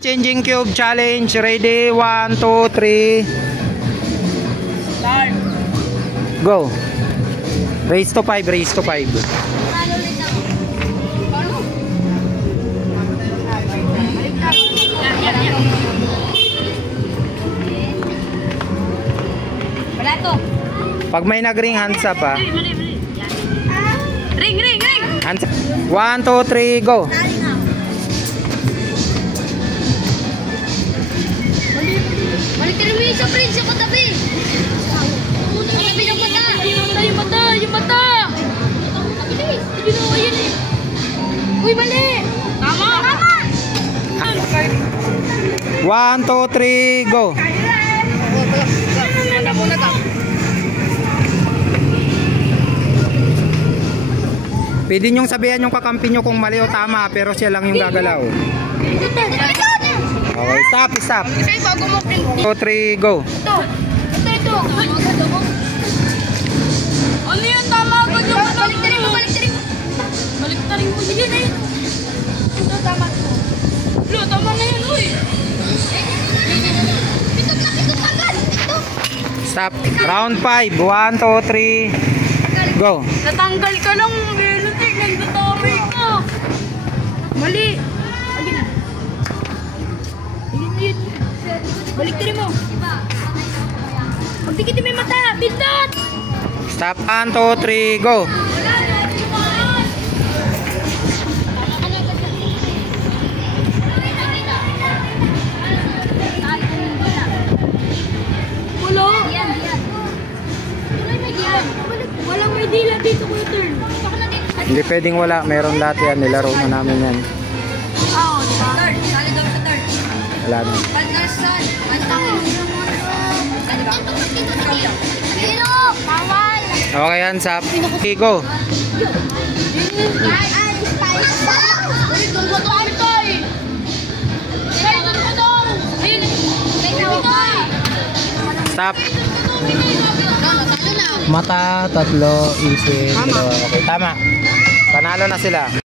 Changing cube challenge. Ready? 1, 2, 3. Start. Go. Raise to 5. Raise to 5. Wala to. Pag may nag-ring, hands up ha. Ring, ring, ring. Hands up. 1, 2, 3, go. Balik ka naman sa prince sa katabi. Katabi ng mata. Yung mata, yung mata. Bilis. Binuha yun eh. Uy, mali. Tama. Tama. 1, 2, 3, go. Pwede nyong sabihan yung kakampi nyo kung mali o tama, pero siya lang yung gagalaw. Okay, stop, stop. 2, 3, go. Ito. Ano yan? Tama agad yung ano? Baliktarin mo. Baliktarin mo. Yan eh. Ito, tama. Lo, tama na yan, uy. Pitot agad. Ito. Stop. Round 5. 1, 2, 3, go. Natanggal ka lang. Nagtatamay ka. Mali. Ayun. Baliktarin mo. Pagdikitin mo yung mata. Pindot. Stop. 1, 2, 3, go. Wala. Walang may dila dito ko turn. Hindi pwedeng wala. Meron lahat yan. Nilaro na namin yan. Oo, diba? Third. Sali daw sa third. Wala na. Pagkasan. Bawal. Okay, hands up. Okay, go. Stop. Mata, tatlo, isip. Okay, tama. Panalo na sila.